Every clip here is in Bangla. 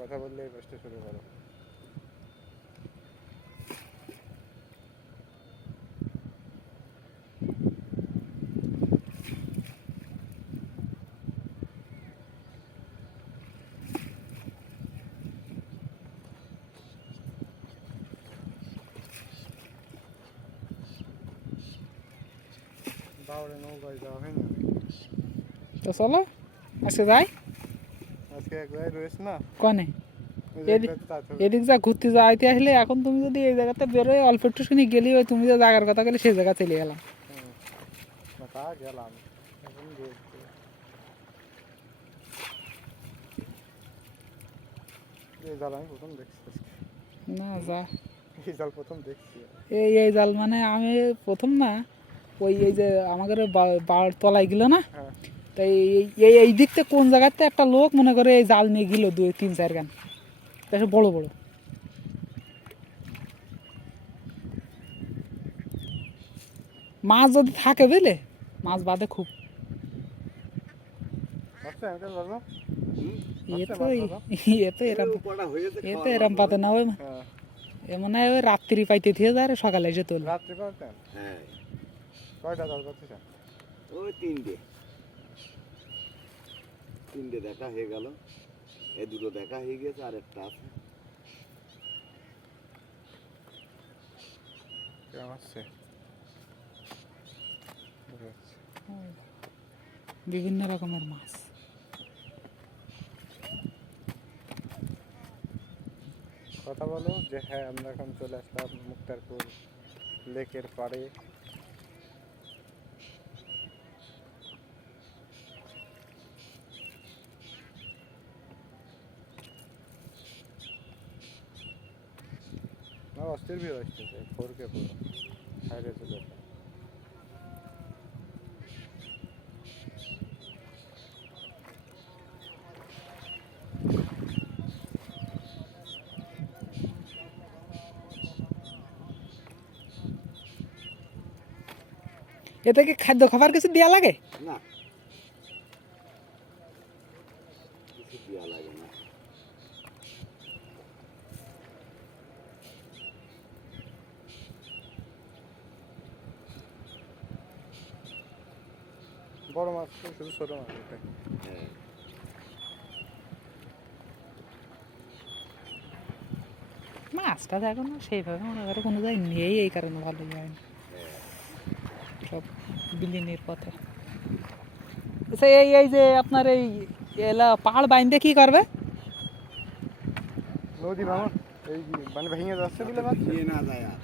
কথা বললেই প্রশ্ন শুরু করো। বাউরে নৌকায় যাওয়া হয় না। তো চলো আজকে যাই। আজকে এক জায়গায় রয়েছে না কনে ওই জায়গাটাতে তাড়াতে হবে। এদিক যা ঘুরতে যাইতে আসলে এখন তুমি যদি এই জায়গাতে বেরোয় অল্প একটু শুনে গেলি ওই তুমি যে জায়গার কথা গেলে সেই জায়গা চলে গেলাম। না তা গেলাম এখন দেখছি এই জাল আমি প্রথম দেখছি আজকে। না যা এই জাল প্রথম দেখছি। এই জাল মানে আমি প্রথম না এই যে আমাদের বাড়ির তলায় গেল না হ্যাঁ তাই এই দিক থেকে কোন জায়গাতে একটা লোক মনে করে এই জাল নিয়ে গেল 2-3-4 গান বেশ বড় বড় মাছ যদি থাকে বুঝলে মাছ বাদে খুব আচ্ছা আমি তাহলে বলবো এ তো এরম পাতে না ওই হ্যাঁ এ মনে হয় ওই রাত্রি পাইতে থেকে যায় আর সকালে এসে তোল রাত্রি পারতেন হ্যাঁ কয়টা জাল পাচ্ছিস? ওই তিনটে দেখা হয়ে গেল, এ দুটো দেখা হয়ে গেছে আর একটা আছে। কেমন আসছে বিভিন্ন রকমের মাছ কথা বলো যে হ্যাঁ আমরা এখন চলে আসলাম মুক্তারপুর লেকের পাড়ে। না অস্থির ভিড় আসতেছে ফোরকে পুরো সাইডে চলে আসলাম। এতে কি খাদ্য খাবার কিছু দেওয়া লাগে? না কিছু দেওয়া লাগে না। বড় মাছ তো শুধু ছোট মাছ এটা। হ্যাঁ মাছটা দেখো না সেইভাবে মনে করে কোনো জায়গায় নেই এই কারণে ভালো যায় না সব বিলীনের পথে। আচ্ছা এই যে আপনার এই এলা পাহাড় বাইন্দে কি করবে? নদী ভাঙা এই মানে ভেঙে যাচ্ছে বলে ভাবছি নিয়ে না যায় আর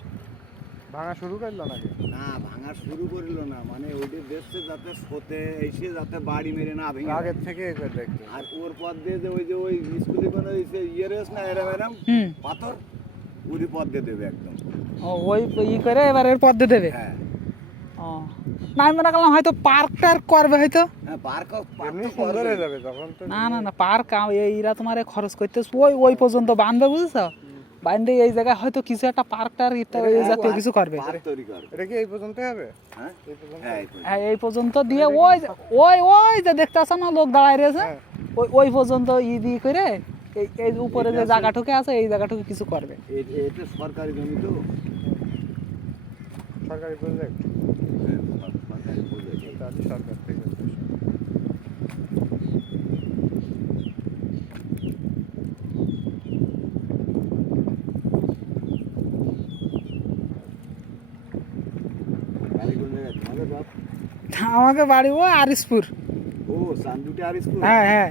ভাঙা শুরু করলো নাকি? না ভাঙা শুরু করিল না, মানে ওইটা দেখছে যাতে সোতে এসে যাতে বাড়ি মেরে না ভেঙে যায়। আগের থেকে দেখতে আর ওর পথ দিয়ে যে ওই স্কুলে কোনো ইয়ে রয়েছে না এরম এরম পাথর ওই পথ দিয়ে দেবে একদম। ও ওই করে এবার এর পথ দিয়ে দেবে। হ্যাঁ ও না আমি মনে করলাম হয়তো পার্ক টার্ক করবে হয়তো। হ্যাঁ পার্ক এমনি সুন্দর হয়ে যাবে তখন তো। না পার্ক এইরা তোমার খরচ করতে ওই পর্যন্ত বাঁধবে বুঝছো, বাঁধে এই জায়গায় হয়তো কিছু একটা পার্ক টার্ক ইত্যাদি এই জাতীয় কিছু করবে। পার্ক তৈরি করবে। এটা কি এই পর্যন্তই হবে? হ্যাঁ এই পর্যন্ত হ্যাঁ এই পর্যন্ত। হ্যাঁ এই পর্যন্ত দিয়ে ওই যে দেখতে আসো না লোক দাঁড়ায় রয়েছে হ্যাঁ। ওই পর্যন্ত দিয়ে করে এই উপরে যে জায়গাটুকু আছে এই জায়গাটুকু কিছু করবে। এটা সরকারি জমি তো, সরকারি প্রজেক্ট সরকারি প্রজেক্ট। তাহলে সরকার থেকে গাড়ি কোন জায়গায় তোমাদের বাপ? আমাকে বাড়ি ও আরিসপুর। ও চান্দুটি আর স্কুল। হ্যাঁ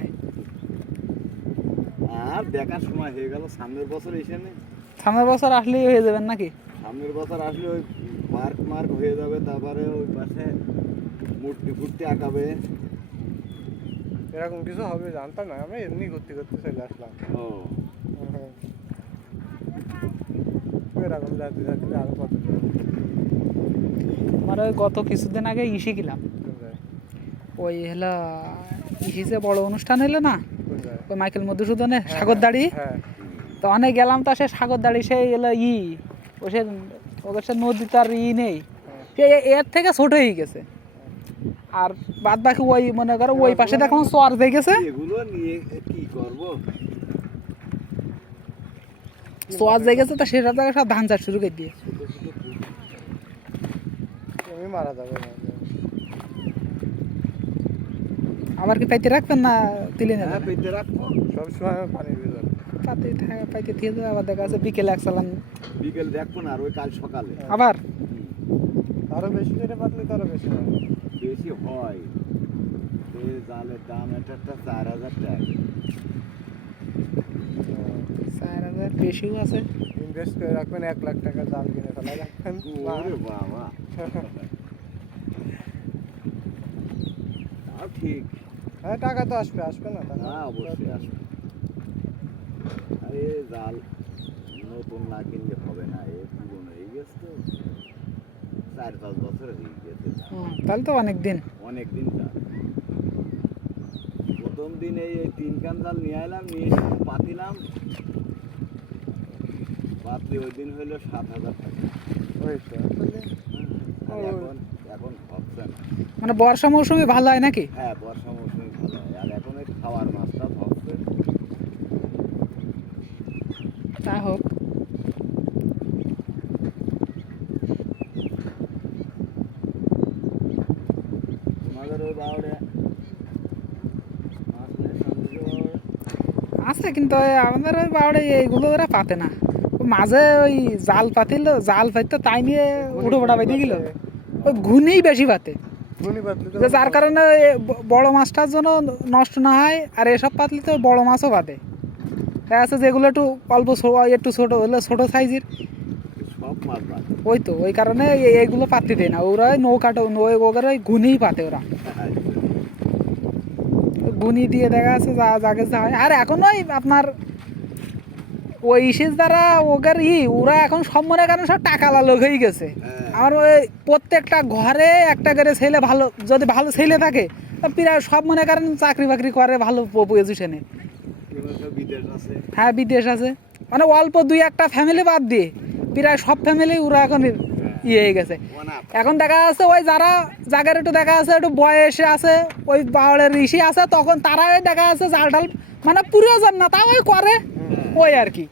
আর দেখার সময় হয়ে গেল, সামনের বছর এসে নেই। সামনের বছর আসলেই হয়ে যাবেন নাকি? সামনের বছর আসলে ওই মার্ক হয়ে যাবে, তারপরে ওই পাশে মূর্তি ফুর্তি আঁকাবে। এরকম কিছু হবে জানতাম না, আমি এমনি ঘুরতে ঘুরতে চলে আসলাম। ও এরকম যাতে যাতে আরো কত আমার ওই গত কিছুদিন আগে ইসে গেলাম, ওই হলো ইসে বড় অনুষ্ঠান হলো না ওই মাইকেল মধুসূদনের সাগরদাড়ি, হ্যাঁ তো অনেক গেলাম। তা সে সাগরদাড়ি সে এলো ওই সে ওদের সে নদী তার নেই, সে এর থেকে ছোট হয়ে গেছে। আর বাদ বাকি ওই মনে করো ওই পাশে দেখলাম চর হয়ে গেছে। এগুলো নিয়ে কি করব? সোয়াজ জায়গা আছে তা সেসব জায়গায় সব ধান চাষ শুরু করে দিয়ে ছোট ছোট পুকুর। জমি মারা যাবে না আবার কি পাইতে রাখবেন না তুলে হ্যাঁ নেবেন পেতে রাখবো, সবসময় পানির ভিতর পাতে থাকা পাইতে দিয়ে দেবে আবার দেখা যাচ্ছে বিকেলে এক চালান বিকেল দেখবো না আর ওই কাল সকালে আবার আরো বেশি করে পাতলে তো আরো বেশি হয় বেশি হয়। এই জালের দাম একটা 4,000 টাকা। 4,000 বেশিও আছে ইনভেস্ট করে রাখবেন 1 লাখ টাকা জাল কিনে ফেলা রাখবেন ওরে বাবা, তাও ঠিক। হ্যাঁ টাকা তো আসবে আসবে না টাকা হ্যাঁ অবশ্যই আসবে। আরে জাল নতুন না কিনলে হবে না, এ পুরনো হয়ে গেছে তো, 4-5 বছর হয়ে গেছে। তাহলে তো অনেক দিন অনেক দিন জাল। প্রথম দিন এই 3 কান জাল নিয়ে এলাম, নিয়ে এসে পাতিলাম, পাতলে ওই দিন হইলো 7,000 টাকা। ওই তো আসলে আর এখন হচ্ছে না। মানে বর্ষা মৌসুমে ভালো হয় নাকি হ্যাঁ বর্ষা মৌসুমে ভালো হয়, আর এখন ওই খাওয়ার মাছটা হচ্ছে। তা হোক তোমাদের ওই বাউড়ে মাছ নেই, সমুদ্র বাউড়ে? আছে কিন্তু ওই আমাদের ওই বাউড়ে এইগুলো ওরা পাতে না ওই মাঝে ওই জাল পাতিল জাল পাইতো তাই নিয়ে উঠো বড়া বাইতে গেল ওই ঘুনেই বেশি পাতে ঘুনি পাতলে তো যে যার কারণে ওই বড় মাছটার জন্য নষ্ট না হয় আর এসব পাতলে তো বড় মাছও পাতে দেখা যাচ্ছে যেগুলো একটু অল্প একটু ছোট হলে ছোট সাইজের সব মাছ বাদ। ওই তো ওই কারণে এইগুলো পাততে দেয় না ওরা ওই নৌকাটা ওরা ওই ঘুনেই পাতে ওরা গুনি দিয়ে দেখা যাচ্ছে যা যাকে যা হয় আর এখন ওই আপনার ওই ইসের দ্বারা ওদের ওরা এখন সব মনে করেন সব টাকালা লোক হয়ে গেছে আমার ওই প্রত্যেকটা ঘরে একটা করে ছেলে ভালো যদি ভালো ছেলে থাকে তা প্রায় সব মনে করেন চাকরি বাকরি করে ভালো পজিশনে এবার সব বিদেশ আছে। হ্যাঁ বিদেশ আছে মানে অল্প 2-1টা ফ্যামিলি বাদ দিয়ে প্রায় সব ফ্যামিলি ওরা এখন ইয়ে হয়ে গেছে অনাপ। এখন দেখা যাচ্ছে ওই যারা জায়গার একটু দেখা যাচ্ছে একটু বয়সে আছে ওই বাউলের ঋষি আছে তখন তারা ওই দেখা যাচ্ছে জাল টাল মানে পুরো জান না তাও ওই করে ওই আর কি